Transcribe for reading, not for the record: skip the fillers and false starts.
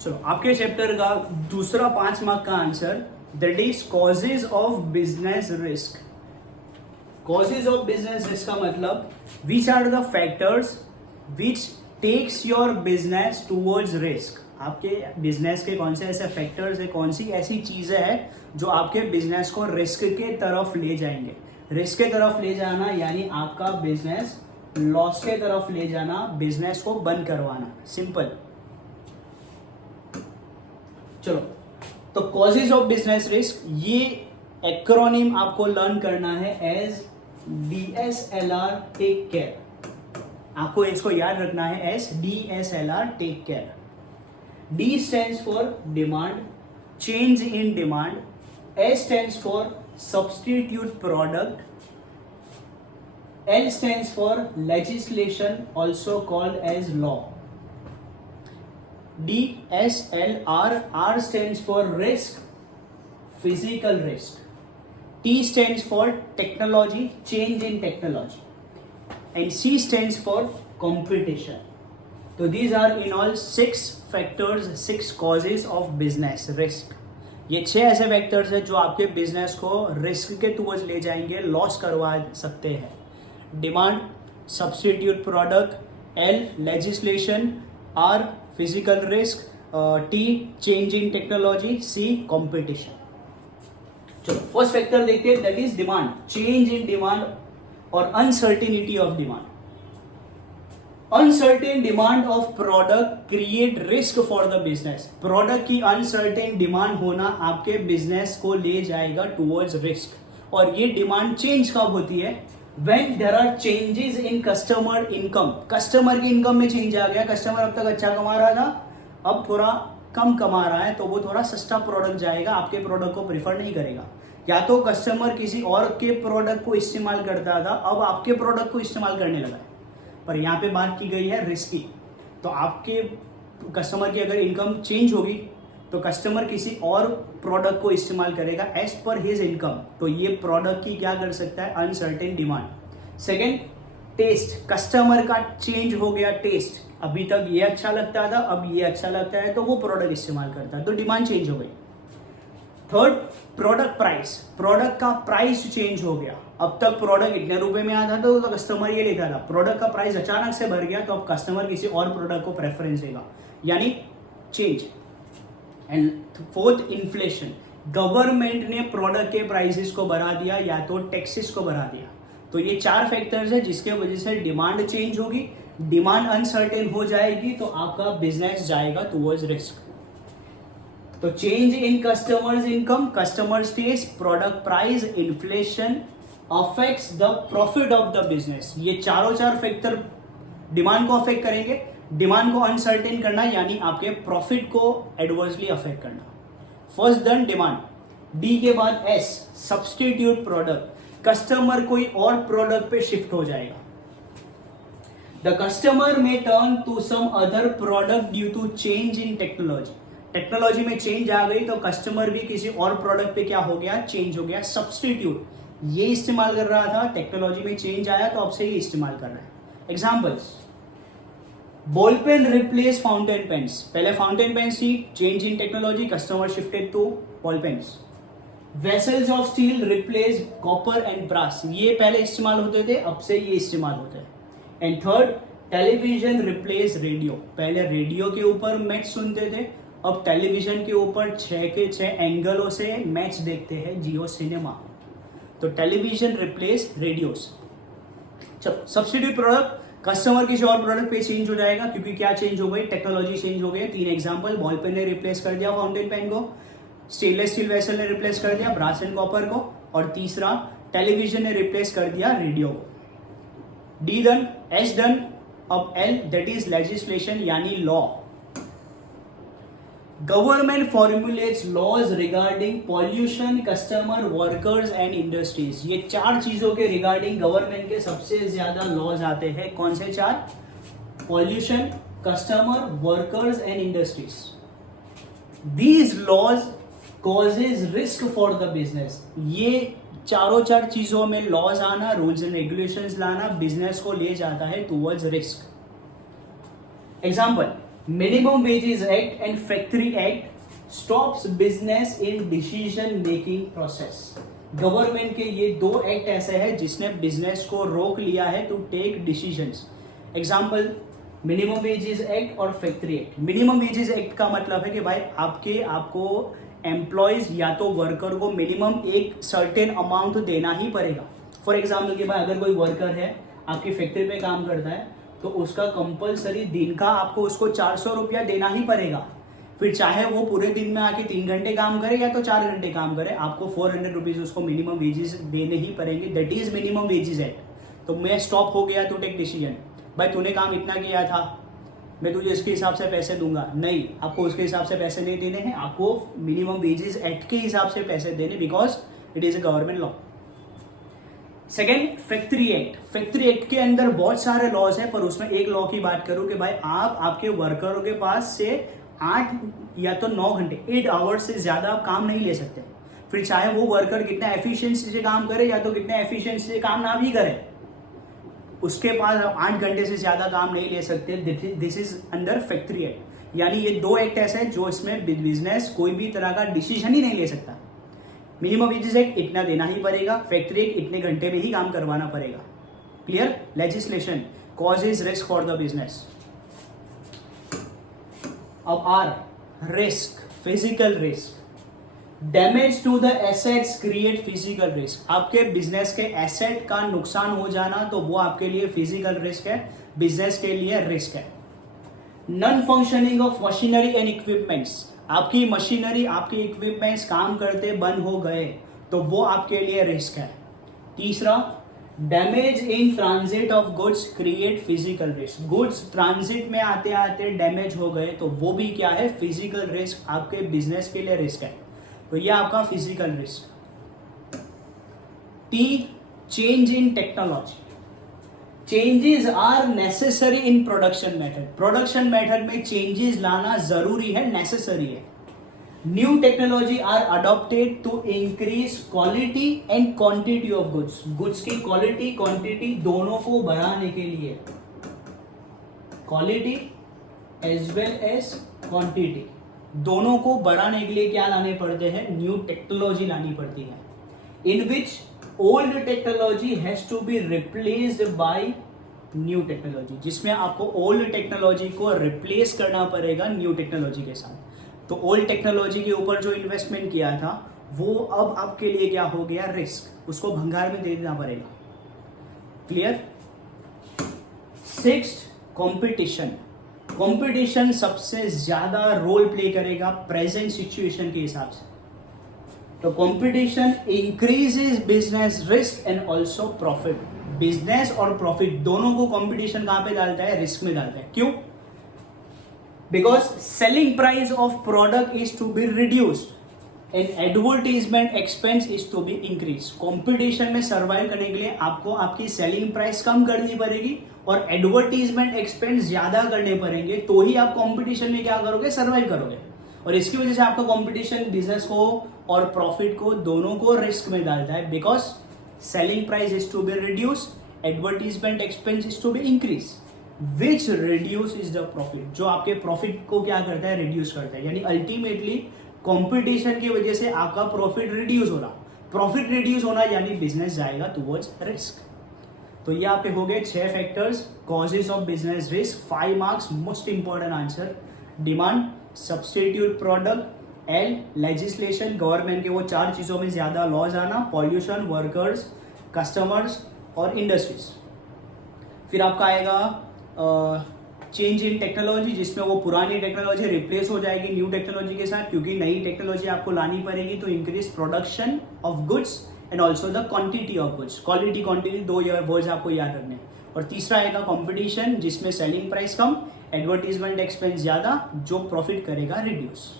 चलो आपके चैप्टर का दूसरा 5 मार्क का answer that is causes of business risk. Causes of business risk का मतलब which are the factors which takes your business towards risk. आपके बिजनेस के कौन से ऐसे फैक्टर्स है, कौन सी ऐसी चीजें हैं जो आपके बिजनेस को रिस्क के तरफ ले जाएंगे। रिस्क के तरफ ले जाना यानी आपका बिजनेस लॉस के तरफ ले जाना, बिजनेस को बंद करवाना, सिंपल। चलो तो कॉजेज ऑफ बिजनेस रिस्क, ये एक्रोनिम आपको लर्न करना है एज DSLR टेक केयर। आपको इसको याद रखना है as DSLR take care. D stands for demand, change in demand. S stands for substitute product. L stands for legislation, also called as law. DSLR, R stands for risk, physical risk. T stands for technology, change in technology. And C stands for competition. So these are in all 6 factors, 6 causes of business risk. ये 6 ऐसे factors हैं जो आपके business को risk के towards ले जाएंगे, loss करवा सकते हैं। Demand, substitute product, L legislation, R physical risk, T change in technology, C competition. चलो फर्स्ट फैक्टर देखते हैं, that is demand. Change in demand और uncertainty of demand. Uncertain demand of product create risk for the business. Product की uncertain demand होना आपके business को ले जाएगा टुवर्ड्स रिस्क। और ये डिमांड चेंज कब होती है? When there are changes in customer income. Customer की इनकम में चेंज आ गया, कस्टमर अब तक अच्छा कमा रहा था, अब थोड़ा कम कमा रहा है, तो वो थोड़ा सस्ता प्रोडक्ट जाएगा, आपके प्रोडक्ट को प्रीफर नहीं करेगा। या तो कस्टमर किसी और के प्रोडक्ट को इस्तेमाल करता था, अब आपके प्रोडक्ट को इस्तेमाल करने लगा है। पर यहाँ पे बात की गई है रिस्क की। तो आपके कस्टमर की अगर इनकम चेंज होगी तो कस्टमर किसी और प्रोडक्ट को इस्तेमाल करेगा एज पर हिज इनकम। तो ये प्रोडक्ट की क्या कर सकता है? Uncertain demand. Second, taste. Customer का चेंज हो गया टेस्ट, अभी तक ये अच्छा लगता था, अब ये अच्छा लगता है, तो वो प्रोडक्ट इस्तेमाल करता है, तो डिमांड चेंज हो गई। Third, product price. प्रोडक्ट का प्राइस चेंज हो गया, अब तक प्रोडक्ट इतने रुपए में आता था तो कस्टमर ये लेता था, प्रोडक्ट का प्राइस अचानक से बढ़ गया तो अब कस्टमर किसी और प्रोडक्ट को प्रेफरेंस देगा, यानी change. And fourth, inflation. Government ने प्रोडक्ट के प्राइसेस को बढ़ा दिया या तो टैक्सेस को बढ़ा दिया। तो ये 4 फैक्टर्स है जिसके वजह से डिमांड चेंज होगी, डिमांड अनसर्टेन हो जाएगी, तो आपका बिजनेस जाएगा टुवर्ड्स रिस्क। तो change in customers income, customers taste, product price, inflation affects the profit of the business. ये चारों 4 फैक्टर डिमांड को अफेक्ट करेंगे। डिमांड को अनसर्टेन करना यानी आपके प्रॉफिट को एडवर्सली अफेक्ट करना। First done demand. डी के बाद एस, सब्स्टिट्यूट प्रोडक्ट। कस्टमर कोई और प्रोडक्ट पे शिफ्ट हो जाएगा। The customer may turn to some other product due to change in technology. Technology में चेंज आ गई तो कस्टमर भी किसी और प्रोडक्ट पे क्या हो गया? चेंज हो गया। सब्स्टिट्यूट, ये इस्तेमाल कर रहा था, टेक्नोलॉजी में चेंज आया तो अब से ये इस्तेमाल कर रहा है। Examples, ball pen replace fountain pens. पहले फाउंटेन पेन्स थी, change in technology, customer shifted to ball pens. Vessels of steel replace copper and brass. ये पहले इस्तेमाल होते थे, अब से ये इस्तेमाल होते हैं। And third, television replace radio. पहले रेडियो के ऊपर मैच सुनते थे, अब टेलीविजन के ऊपर 6 के 6 एंगलों से मैच देखते हैं, जियो सिनेमा। तो टेलीविजन रिप्लेस रेडियोस। चलो सब्सिट्यूट प्रोडक्ट, कस्टमर किसी और प्रोडक्ट पे चेंज हो जाएगा क्योंकि क्या चेंज हो गई? टेक्नोलॉजी चेंज हो गई। 3 एग्जांपल, बॉल पेन ने रिप्लेस कर दिया फाउंटेन पेन को, स्टेनलेस स्टील वेसल ने रिप्लेस कर दिया ब्रास एंड कॉपर को, और तीसरा टेलीविजन ने रिप्लेस कर दिया रेडियो को। डी डन, एस डन, अब एल दैट इज लेजिस्लेशन यानी law. Government formulates laws regarding pollution, customer, workers and industries. ये 4 चीजों के रिगार्डिंग गवर्नमेंट के सबसे ज्यादा लॉज आते हैं। कौन से 4? Pollution, customer, workers and industries. These laws causes risk for the business. ये चारों 4 चीजों में लॉज आना, रूल्स एंड रेगुलेशंस लाना बिजनेस को ले जाता है towards risk. Example, minimum wages act and factory act stops business in decision making process. Government के ये दो एक्ट ऐसे हैं जिसने बिजनेस को रोक लिया है to take decisions. Example minimum wages act और factory act. Minimum wages act का मतलब है कि भाई आपको एम्प्लॉयज या तो वर्कर को मिनिमम एक सर्टेन अमाउंट देना ही पड़ेगा। फॉर एग्जाम्पल कि भाई अगर कोई वर्कर है आपकी फैक्ट्री पे काम करता है तो उसका कंपलसरी दिन का आपको उसको 400 रुपया देना ही पड़ेगा। फिर चाहे वो पूरे दिन में आके 3 घंटे काम करे या तो 4 घंटे काम करे, आपको 400 रुपीज उसको मिनिमम वेजेस देने ही पड़ेंगे। That is minimum wages act. तो मैं स्टॉप हो गया टू टेक डिसीजन, भाई तूने काम इतना किया था, मैं तुझे इसके हिसाब से पैसे दूंगा, नहीं, आपको उसके हिसाब से पैसे नहीं देने हैं, आपको मिनिमम वेजेस एक्ट के हिसाब से पैसे देने, because it is a government law. Second, factory act. Factory act के अंदर बहुत सारे लॉज हैं, पर उसमें एक लॉ की बात करूं कि भाई आप आपके वर्करों के पास से 8 या तो 9 घंटे 8 आवर्स से ज्यादा आप काम नहीं ले सकते। फिर चाहे वो वर्कर कितना एफिशिएंसी से काम करे या तो कितने एफिशिएंसी से काम ना भी करे, उसके पास आप 8 घंटे से ज्यादा काम नहीं ले सकते। This is under factory act. यानी ये दो एक्ट ऐसे हैं जो इसमें बिजनेस कोई भी तरह का डिसीजन ही नहीं ले सकता। मिनिमम वेजेस एक्ट इतना देना ही पड़ेगा, फैक्ट्री एक्ट इतने घंटे में ही काम करवाना पड़ेगा। Clear? Legislation causes risk for the business. अब R, risk, physical risk. Damage to the assets create physical risk. आपके बिजनेस के एसेट का नुकसान हो जाना तो वो आपके लिए फिजिकल रिस्क है, बिजनेस के लिए रिस्क है। Non functioning of machinery and equipments. आपकी मशीनरी, आपके इक्विपमेंट्स काम करते बंद हो गए तो वो आपके लिए रिस्क है। तीसरा, damage in transit of goods create physical risk. Goods transit में आते आते डैमेज हो गए तो वो भी क्या है, फिजिकल रिस्क, आपके बिजनेस के लिए रिस्क है। तो ये आपका physical risk. T, change in technology. Changes are necessary in production method. Production method में चेंजेस लाना जरूरी है, नेसेसरी है। New technology are adopted to increase quality and quantity of goods. Goods की क्वालिटी क्वांटिटी दोनों को बढ़ाने के लिए, quality as well as quantity दोनों को बढ़ाने के लिए क्या लाने पड़ते हैं, न्यू टेक्नोलॉजी लानी पड़ती है। In which old technology has to be replaced by new technology, जिसमें आपको ओल्ड टेक्नोलॉजी को रिप्लेस करना पड़ेगा न्यू टेक्नोलॉजी के साथ। तो ओल्ड टेक्नोलॉजी के ऊपर जो इन्वेस्टमेंट किया था वो अब आपके लिए क्या हो गया, रिस्क, उसको भंगार में दे देना पड़ेगा। क्लियर? Sixth, competition. कंपटीशन सबसे ज्यादा रोल प्ले करेगा प्रेजेंट सिचुएशन के हिसाब से। तो competition increases business risk and also profit. Business और प्रॉफिट दोनों को कंपटीशन कहां पे डालता है, रिस्क में डालता है। क्यों? Because selling price of product is to be reduced and advertisement expense is to be increase. Competition में सर्वाइव करने के लिए आपको आपकी सेलिंग प्राइस कम करनी पड़ेगी और एडवर्टीजमेंट एक्सपेंस ज्यादा करने पड़ेंगे, तो ही आप कंपटीशन में क्या करोगे, सर्वाइव करोगे। और इसकी वजह से आपका कंपटीशन बिजनेस को और प्रॉफिट को दोनों को रिस्क में डालता है। Because selling price is to be reduce, advertisement expense is to be increase, which reduce is the profit, जो आपके प्रॉफिट को क्या करता है, रिड्यूस करता है। यानी अल्टीमेटली कंपटीशन की वजह से आपका प्रॉफिट रिड्यूस होना, प्रॉफिट रिड्यूस होना यानी बिजनेस जाएगा टुवर्ड्स रिस्क। तो ये आपके हो गए 6 factors, causes of business risk, 5 marks, most important answer. Demand, substitute product, L, legislation, government के वो 4 चीजों में ज्यादा लॉज आना, पॉल्यूशन, वर्कर्स, कस्टमर्स और इंडस्ट्रीज। फिर आपका आएगा चेंज इन टेक्नोलॉजी, जिसमें वो पुरानी टेक्नोलॉजी रिप्लेस हो जाएगी न्यू टेक्नोलॉजी के साथ, क्योंकि नई टेक्नोलॉजी आपको लानी पड़ेगी to increase production of goods and also the quantity of goods. Quality quantity 2 words आपको याद रखने। और तीसरा आएगा कंपटीशन, जिसमें सेलिंग प्राइस कम, एडवर्टीजमेंट एक्सपेंस ज्यादा, जो प्रॉफिट करेगा रिड्यूस।